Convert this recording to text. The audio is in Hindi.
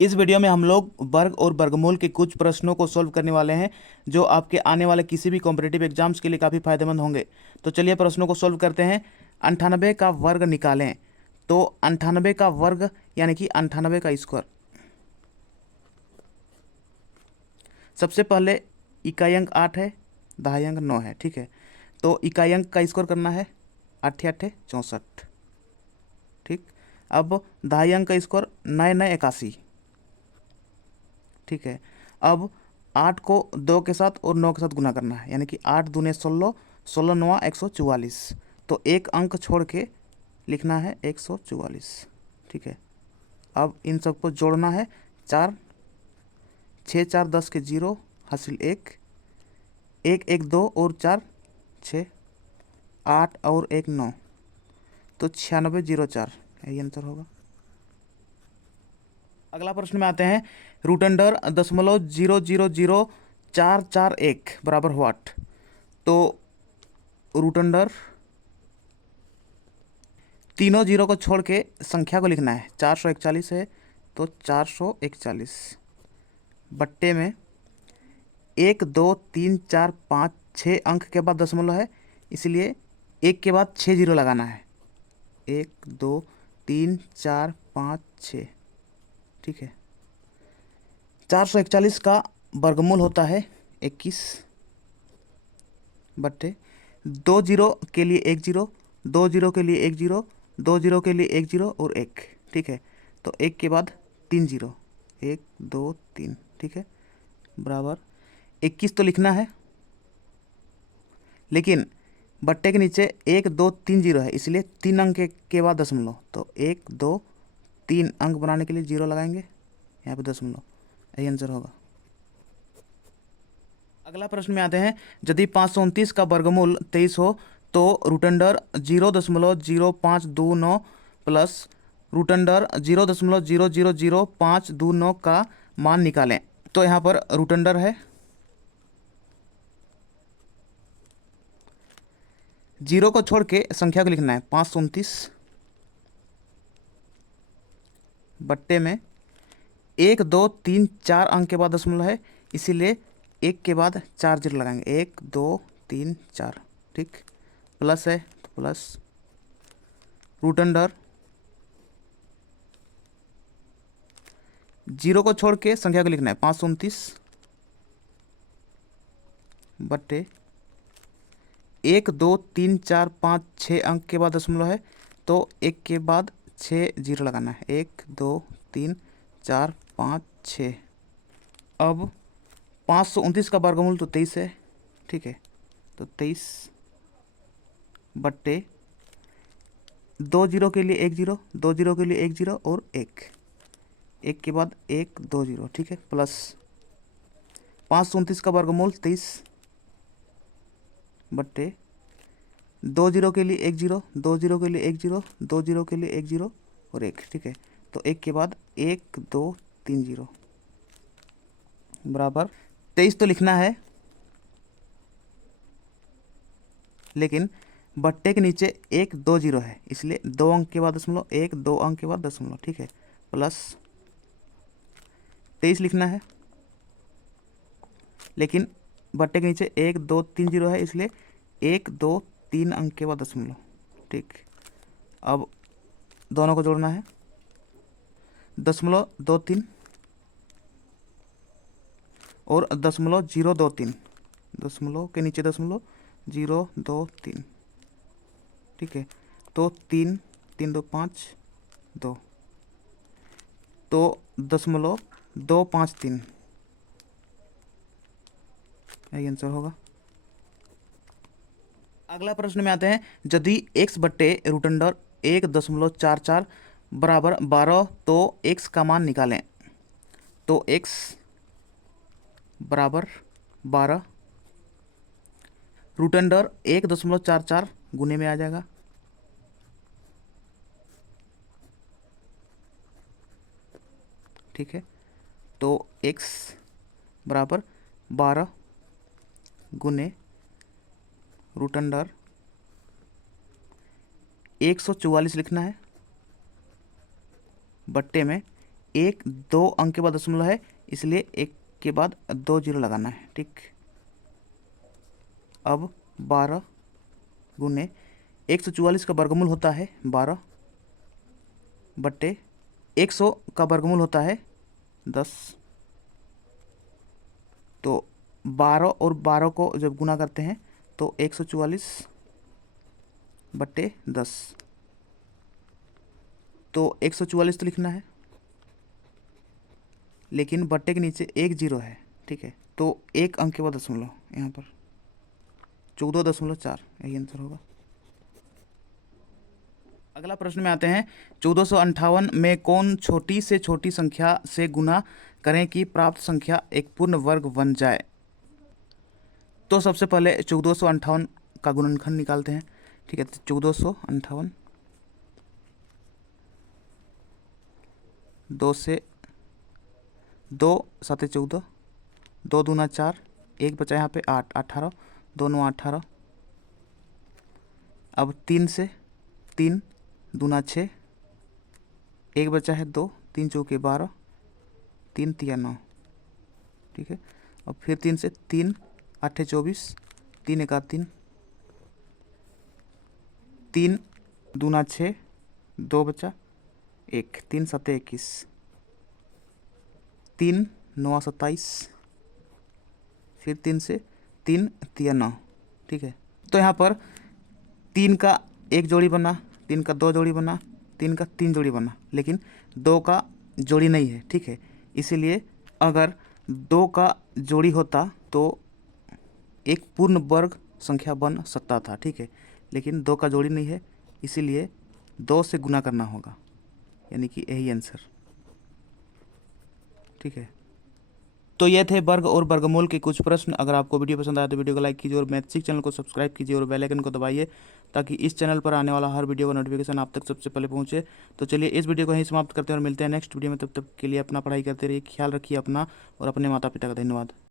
इस वीडियो में हम लोग वर्ग और वर्गमूल के कुछ प्रश्नों को सॉल्व करने वाले हैं जो आपके आने वाले किसी भी कॉम्पिटिटिव एग्जाम्स के लिए काफ़ी फायदेमंद होंगे। तो चलिए प्रश्नों को सॉल्व करते हैं। 98 का वर्ग निकालें। तो 98 का वर्ग यानी कि 98 का स्क्वायर। सबसे पहले इकाई अंक 8 है, दहाई अंक 9 है। ठीक है, तो इकाई अंक का स्क्वायर करना है 8 8 64। ठीक, अब दहाई अंक का स्क्वायर 9 9 81। ठीक है, अब 8 को 2 के साथ और 9 के साथ गुना करना है, यानी कि 8 दूने 16, 16 नवा 144। तो एक अंक छोड़ के लिखना है 144। ठीक है, अब इन सबको जोड़ना है। 4 6 4 10 के 0 हासिल 1 1 1 2 और 4 6 8 और 1 9। तो 9604 यही आंसर होगा। अगला प्रश्न में आते हैं। रूट अंडर 0.000441 बराबर व्हाट। तो रूट अंडर तीनों जीरो को छोड़ के संख्या को लिखना है। 441 है तो 441 बट्टे में 1 2 3 4 5 6 अंक के बाद दशमलव है, इसलिए एक के बाद 6 जीरो लगाना है। 1 2 3 4 5 6। ठीक है, 441 का वर्गमूल होता है 21 बट्टे 2 जीरो के लिए 1 जीरो, 2 जीरो के लिए 1 जीरो, 2 जीरो के लिए 1 जीरो और 1। ठीक है, तो 1 के बाद 3 जीरो, 1 2 3। ठीक है, बराबर 21 तो लिखना है, लेकिन बट्टे के नीचे 1 2 3 जीरो है, इसलिए 3 अंक के बाद दशमलव। तो 1 2 3 अंक बनाने के लिए जीरो लगाएंगे, यहाँ पे दशमलव, यही आंसर होगा। अगला प्रश्न में आते हैं। यदि 529 का वर्गमूल 23 हो तो root under 0.0529 plus root under 0.0000529 का मान निकालें। तो यहाँ पर रूट अंडर है, जीरो को छोड़ के संख्या को लिखना है 529 बट्टे में 1 2 3 4 अंक के बाद दशमलव है, इसीलिए एक के बाद 4 जीरो लगाएंगे। 1 2 3 4। ठीक, प्लस है तो प्लस रूट अंडर जीरो को छोड़ के संख्या को लिखना है 529 बट्टे 1 2 3 4 5 6 अंक के बाद दशमलव है, तो एक के बाद 6 जीरो लगाना है। 1 2 3 4 5 6। अब 529 का वर्गमूल तो 23 है। ठीक है, तो 23 बट्टे 2 जीरो के लिए 1 जीरो, 2 जीरो के लिए 1 जीरो और 1, एक के बाद 1 2 जीरो। ठीक है, प्लस 529 का वर्गमूल 23 बट्टे 2 जीरो के लिए 1 जीरो, 2 जीरो के लिए 1 जीरो, 2 जीरो के लिए 1 जीरो और 1। ठीक है, तो एक के बाद 1 2 3 जीरो बराबर 23 तो लिखना है, लेकिन बट्टे के नीचे 1 2 जीरो है, इसलिए 2 अंक के बाद दशमलव, 1 2 अंक के बाद दशमलव। ठीक है, प्लस 23 लिखना है, लेकिन बट्टे के नीचे 1 2 3 जीरो है, इसलिए 1 2 3 अंक के बाद दशमलव। ठीक, अब दोनों को जोड़ना है। 0.23 और 0.023, दशमलव के नीचे दशमलव 023। ठीक है, तो 3 3 2 5 2, तो 0.253 यही आंसर होगा। अगला प्रश्न में आते हैं। यदि x बट्टे रूट अंडर 1.44 बराबर 12 तो x का मान निकालें। तो x बराबर 12 रूट अंडर 1.44 गुने में आ जाएगा। ठीक है, तो x बराबर 12 गुने रूट अंडर 144 लिखना है बट्टे में एक 2 अंक के बाद दशमलव है, इसलिए 1 के बाद 2 जीरो लगाना है। ठीक, अब 12 गुने 144 का वर्गमूल होता है 12 बट्टे 100 का वर्गमूल होता है 10। तो 12 और 12 को जब गुना करते हैं तो 144 बट्टे 10, तो 144 तो लिखना है, लेकिन बट्टे के नीचे 1 जीरो है। ठीक है, तो 1 अंक के बाद दशमलव, यहाँ पर 14.4, यही आंसर होगा। अगला प्रश्न में आते हैं। 1458 में कौन छोटी से छोटी संख्या से गुना करें कि प्राप्त संख्या एक पूर्ण वर्ग बन जाए। तो सबसे पहले 1458 का गुणनखंड निकालते हैं। ठीक है, 1458 2 से 2 7 14, 2 दूना 4, 1 बचा यहाँ पे 8, 18, 2 9 18। अब 3 से 3 दूना 6, 1 बचा है 2, 3 चौके 12, 3 तिया 9। ठीक है, और फिर 3 से 3 8 24, 3 एका 3, 3 दूना 6, 2 बचा 1, 3 7 21, 3 9 27, फिर 3 से 3 तिया 9। ठीक है, तो यहाँ पर 3 का 1 जोड़ी बना, 3 का 2 जोड़ी बना, 3 का 3 जोड़ी बना, लेकिन 2 का जोड़ी नहीं है। ठीक है, इसीलिए अगर 2 का जोड़ी होता तो एक पूर्ण वर्ग संख्या बन सकता था। ठीक है, लेकिन 2 का जोड़ी नहीं है, इसीलिए 2 से गुना करना होगा, यानी कि यही आंसर। ठीक है, तो ये थे वर्ग और वर्गमूल के कुछ प्रश्न। अगर आपको वीडियो पसंद आया तो वीडियो को लाइक कीजिए और मैथ्सिक चैनल को सब्सक्राइब कीजिए और बेल आइकन को दबाइए, ताकि इस चैनल पर आने वाला हर वीडियो का नोटिफिकेशन आप तक सबसे पहले पहुंचे। तो चलिए इस वीडियो को यहीं समाप्त करते हैं और मिलते हैं नेक्स्ट वीडियो में। तब तक के लिए अपना पढ़ाई करते रहिए, ख्याल रखिए अपना और अपने माता पिता का। धन्यवाद।